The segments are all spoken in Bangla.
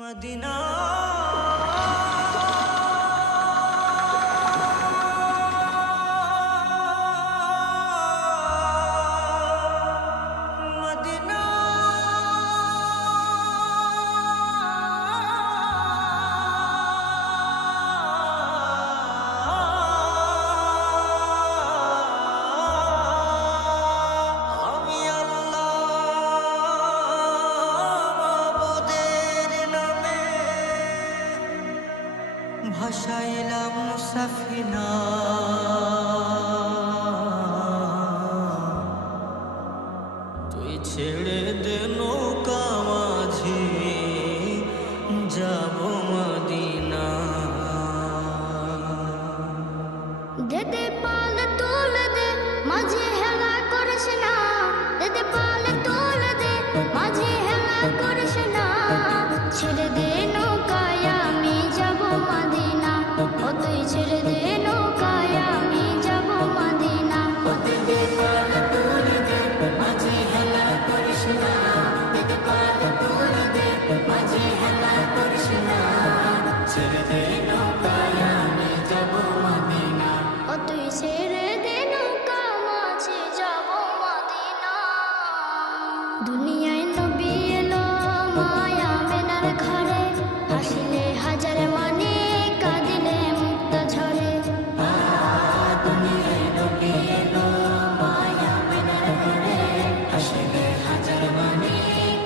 মদিনা মদিনা আমি মাবুদের নামে ভাসাইলাম সাফিনা তুই ছেড়ে দে নৌকা মাঝি যাব মদিনা দেদে পাল তুলে দে মাঝে হেলা করিস না দেদে পাল তুলে দে মাঝে হেলা করিস না ছেড়ে দে নৌকায় আমি যাব মদিনা ও তুই ছেড়ে দে নৌকায় আমি যাব মদিনা ও দেদে পাল তুলে দে মাঝে হেলা করিস না দেদে পাল তুলে দে মাঝে হেলা করিস না ছেড়ে দে নৌকায় আমি যাব মদিনা ও তুই ছেড়ে দে নৌকা মাঝে যাব মদিনা দুনিয়ায় নবী এলো মায়া মেনার ঘরে হাসিলে হাজার মানে কাঁদিলে মুক্ত ঝরে দুনিয়ায় নবী এলো মায়া মেনার ঘরে হাসিলে হাজার মানে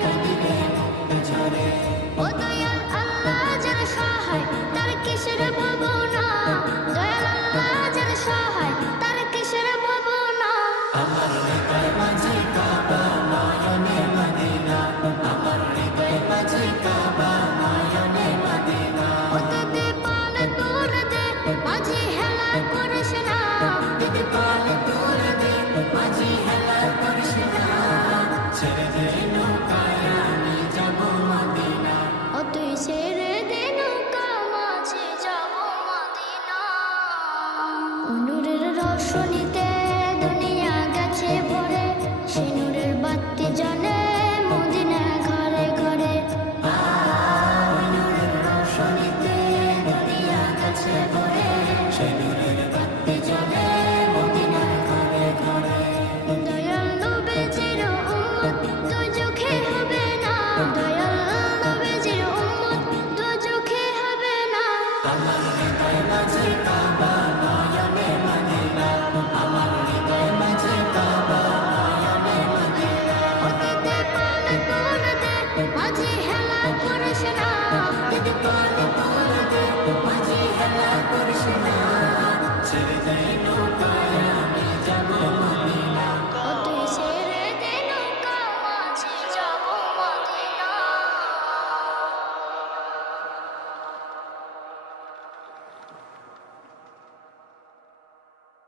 কাঁদিলে মুক্ত ঝরে ও দয়াল আল্লাহ যার সহায় তার কিসের ভাবনা দয়াল আল্লাহ যার সহায় তার কিসের ভাবনা আমার হৃদয় মাঝে কাবা নয়নে মদিনা আমার হৃদয় মাঝে কাবা নয়নে মদিনা ও দেদে পাল তুলে দে মাঝে হেলা করিস না দেদে পাল তুলে দে মাঝে হেলা করিস না ছেড়ে দে নৌকায় আমি যাব মদিনা ও তুই ছেড়ে দে নৌকা মাঝে যাব মদিনা নূরের রোশনীতে দুনিয়া গেছে ভরে সেই নূরের বাতি জ্বলে মদিনা ঘরে ঘরে নূরের রোশনীতে দুনিয়া গেছে ভরে সেই নূরের বাতি জ্বলে মদিনা ঘরে ঘরে দয়াল নবীজির উম্মত দুজখে হবে না দয়াল নবীজির উম্মত দুজখে হবে না আমার হৃদয় মাঝে কাবা নয়নে মদিনা আমার হৃদয় মাঝে কাবা নয়নে মদিনা ও দেদে পাল তুলে দে মাঝে হেলা করিস না দেদে পাল তুলে দে মাঝে হেলা করিস না